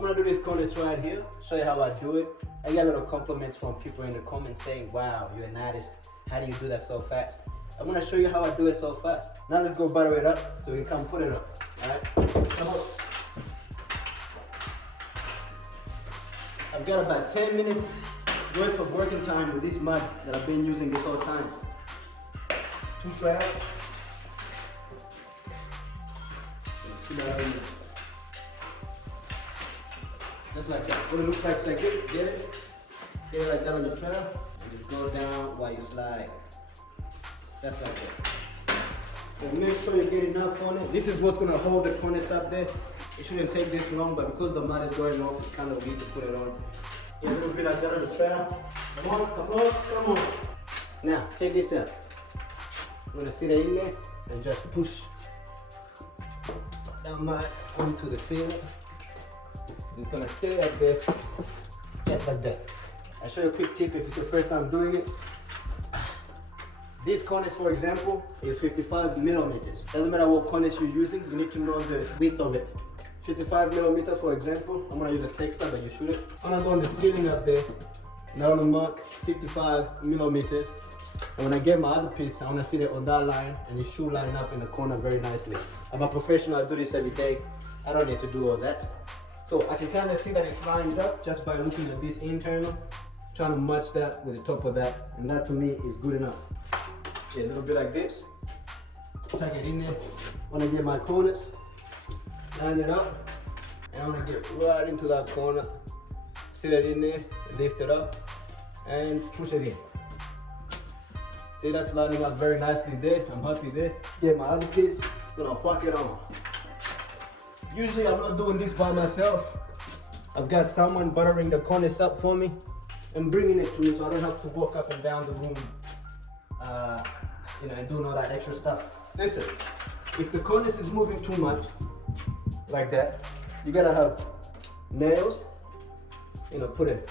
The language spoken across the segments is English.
I'm gonna do this cornice right here, show you how I do it. I get a lot of compliments from people in the comments saying, wow, you're an artist. How do you do that so fast? I'm gonna show you how I do it so fast. Now let's go butter it up so we can come put it up. Alright? Come on. I've got about 10 minutes worth of working time with this mud that I've been using this whole time. 2 trowels. Just like that. What it looks like this, get it? Get it like that on your trowel. And just go down while you slide. That's like that. And make sure you get enough on it. This is what's gonna hold the cornice up there. It shouldn't take this long, but because the mud is going off, it's kind of weak to put it on. Yeah, a little bit like that on the trowel. Come on, come on, come on. Now, check this out. I'm gonna sit it in there and just push that mud onto the ceiling. It's gonna stay like there, just like that. I'll show you a quick tip if it's your first time doing it. This cornice, for example, is 55 millimeters. Doesn't matter what cornice you're using, you need to know the width of it. 55 millimeter, for example, I'm gonna use a textile, but you should. I'm gonna go on the ceiling up there. Now I'm gonna mark 55 millimeters. And when I get my other piece, I wanna sit it on that line, and it should line up in the corner very nicely. I'm a professional, I do this every day. I don't need to do all that. So I can kind of see that it's lined up just by looking at this internal, trying to match that with the top of that, and that to me is good enough. Yeah, a little bit like this. Tuck it in there. I want to get my corners, line it up, and I want to get right into that corner. Sit it in there, lift it up, and push it in. See, that's lining up very nicely there. I'm happy there. Get my other piece, gonna fuck it on. Usually I'm not doing this by myself. I've got someone buttering the cornice up for me and bringing it to me so I don't have to walk up and down the room and doing all that extra stuff. Listen, if the cornice is moving too much, like that, you gotta have nails, put it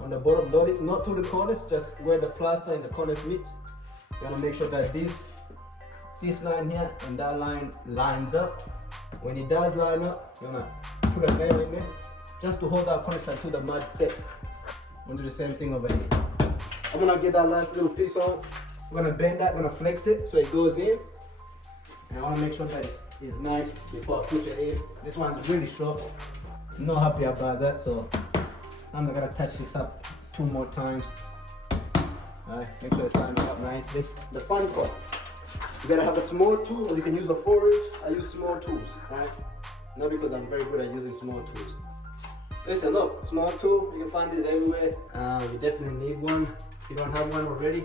on the bottom, not to the cornice, just where the plaster and the cornice meets. You gotta make sure that this line here and that line lines up. When it does line up, you're gonna put a nail in there just to hold that cornice until the mud sets. I'm gonna do the same thing over here. I'm gonna get that last little piece on. I'm gonna bend that, I'm gonna flex it so it goes in. And I wanna make sure that it's nice before I push it in. This one's really short. I'm not happy about that, so I'm not gonna touch this up 2 more times. Alright, make sure it's lining up nicely. The fun part. You gotta have a small tool, or you can use a 4-inch. I use small tools, right? Not because I'm very good at using small tools. Listen, look, small tool, you can find this everywhere. You definitely need one if you don't have one already.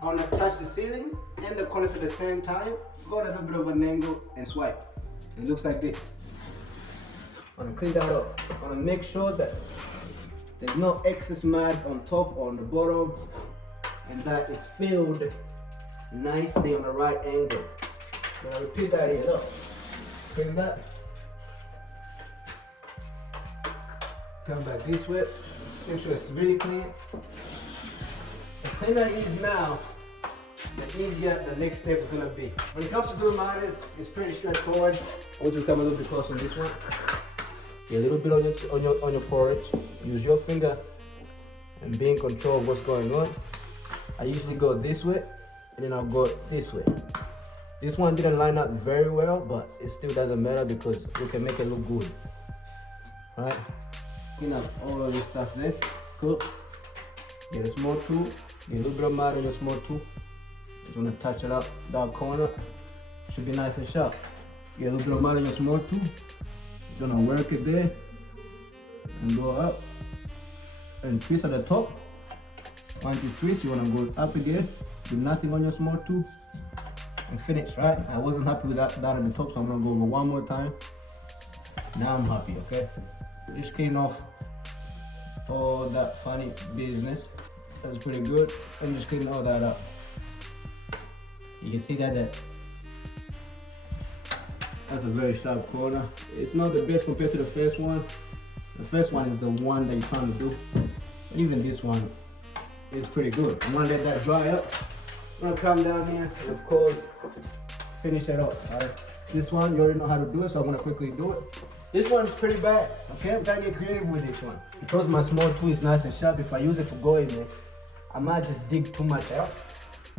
I wanna touch the ceiling and the corners at the same time. Go at a little bit of an angle and swipe. It looks like this. I wanna clean that up. I wanna make sure that there's no excess mud on top or on the bottom, and that is filled nicely on the right angle. I'm gonna repeat that here. Look, clean that. Come back this way. Make sure it's really clean. The cleaner it is now, the easier the next step is gonna be. When it comes to doing mines, it's pretty straightforward. I want you to come a little bit closer on this one. Get a little bit on your forehead. Use your finger and be in control of what's going on. I usually go this way, and then I'll go this way. This one didn't line up very well, but it still doesn't matter because we can make it look good. Alright, clean up all of this stuff there. Cool. Get a small tool, get a little bit of mud on your small tool. Just gonna touch it up that corner. Should be nice and sharp. Get a little bit of mud on your small tool. You're gonna work it there and go up and twist at the top. Once you twist, you wanna go up again. Do nothing on your small tool and finish, right? I wasn't happy with that on the top, so I'm gonna go over one more time. Now I'm happy, okay? Just clean off all that funny business. That's pretty good. And just clean all that up. You can see that that's a very sharp corner. It's not the best compared to the first one. The first one is the one that you're trying to do. But even this one is pretty good. I'm gonna let that dry up. I'm gonna come down here and of course finish it off. Alright. This one, you already know how to do it, so I'm gonna quickly do it. This one is pretty bad, okay? I'm trying to get creative with this one. Because my small tool is nice and sharp, if I use it to go in there, I might just dig too much out.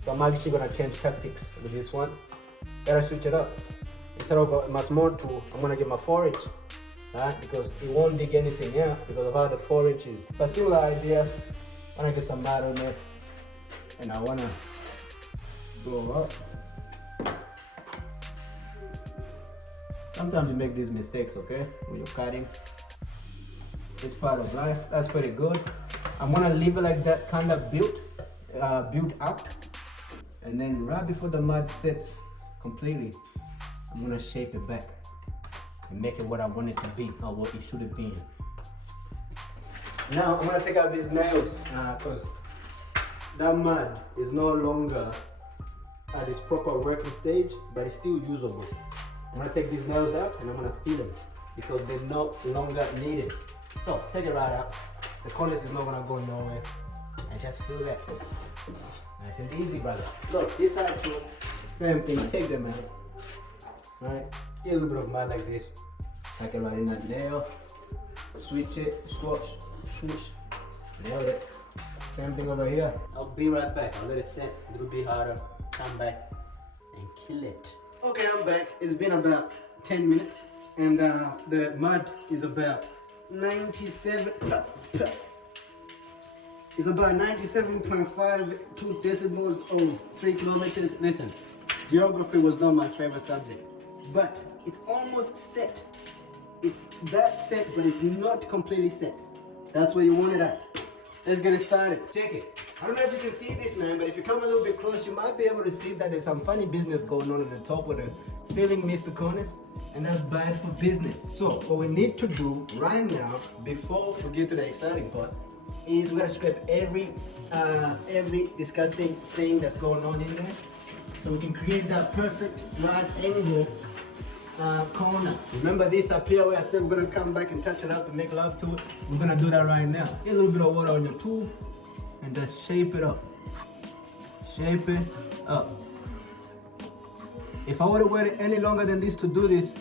So I'm actually gonna change tactics with this one. Gotta switch it up. Instead of my small tool, I'm gonna get my 4-inch, right? Because it won't dig anything out because of how the 4-inch is. But similar idea, I wanna get some mud on it, and I wanna go up. Sometimes you make these mistakes, okay? When you're cutting. It's part of life. That's pretty good. I'm gonna leave it like that, kind of built out. And then right before the mud sets completely, I'm gonna shape it back and make it what I want it to be, or what it should have been. Now I'm gonna take out these nails because that mud is no longer at its proper working stage, but it's still usable. I'm gonna take these nails out and I'm gonna fill them because they're no longer needed. So take it right out. The corners is not gonna go nowhere. And just fill that. Nice and easy, brother. Look, this side too, same thing. Take them out. Right? Get a little bit of mud like this. Take it right in that nail. Switch it, switch. Nail it. Same thing over here. I'll be right back. I'll let it set a little bit harder. Come back and kill it. Okay, I'm back. It's been about 10 minutes and the mud is about 97.52 decibels of 3 kilometers. Listen, geography was not my favorite subject, but it's almost set. It's that set, but it's not completely set. That's where you want it at. Let's get it started. Check it. I don't know if you can see this, man, but if you come a little bit close, you might be able to see that there's some funny business going on at the top where the ceiling meets the corners, and that's bad for business. So what we need to do right now, before we get to the exciting part, is we gotta scrape every disgusting thing that's going on in there, so we can create that perfect right angle corner. Remember this up here where I said we're gonna come back and touch it up and make love to it? We're gonna do that right now. Get a little bit of water on your tool and just shape it up. Shape it up. If I would have waited any longer than this to do this,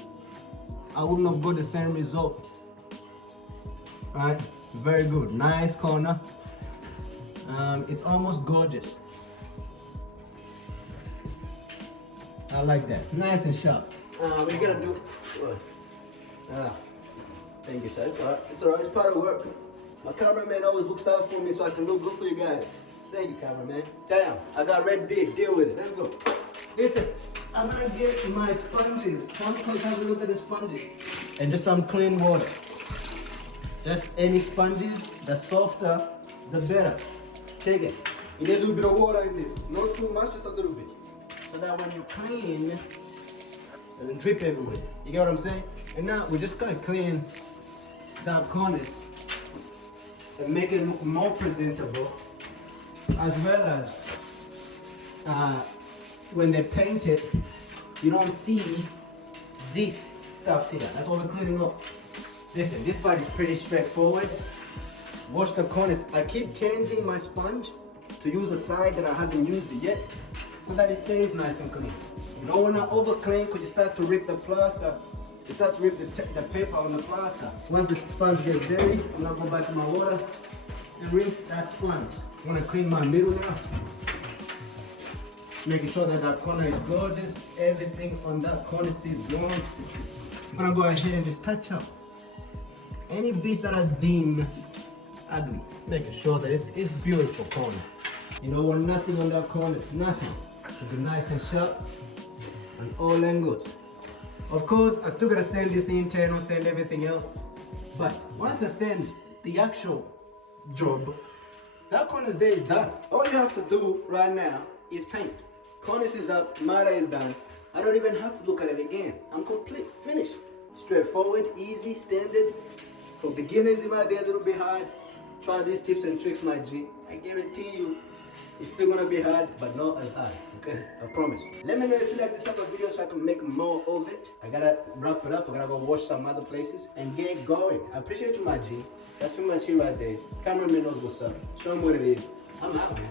I wouldn't have got the same result. Right? Very good. Nice corner. It's almost gorgeous. I like that. Nice and sharp. What you gotta do? Thank you, sir. It's alright. It's alright. It's part of work. My cameraman always looks out for me so I can look good for you guys. Thank you, cameraman. Damn, I got red beard. Deal with it. Let's go. Listen, I'm gonna get my sponges. Come close, have a look at the sponges. And just some clean water. Just any sponges. The softer, the better. Take it. You need a little bit of water in this. Not too much, just a little bit. So that when you clean, it doesn't drip everywhere. You get what I'm saying? And now we're just gonna clean that corners and make it look more presentable, as well as when they paint it, you don't see this stuff here. That's what we're cleaning up. Listen, this part is pretty straightforward. Wash the corners. I keep changing my sponge to use a side that I haven't used it yet, so that it stays nice and clean. You don't want to over clean because you start to rip the plaster. You start to rip the paper on the plaster. Once the sponge gets dirty, I'm gonna go back to my water and rinse that sponge. I'm gonna clean my middle now. Making sure that that corner is gorgeous. Everything on that corner is long. I'm gonna go ahead and just touch up any bits that are deemed ugly. Making sure that it's beautiful corner. You don't want nothing on that corner, nothing. It'll be nice and sharp on all angles. Of course, I still gotta sand this internal, sand everything else. But once I sand the actual job, that corner's there is done. All you have to do right now is paint. Cornice is up, Mara is done. I don't even have to look at it again. I'm complete, finished. Straightforward, easy, standard. For beginners, it might be a little bit hard. Try these tips and tricks, my G. I guarantee you, it's still gonna be hard, but not as hard, okay? I promise. Let me know if you like this type of video so I can make more of it. I gotta wrap it up. I gotta go wash some other places and get going. I appreciate you, my G. That's pretty much it right there. Cameraman knows what's up. Show him what it is. I'm out, man.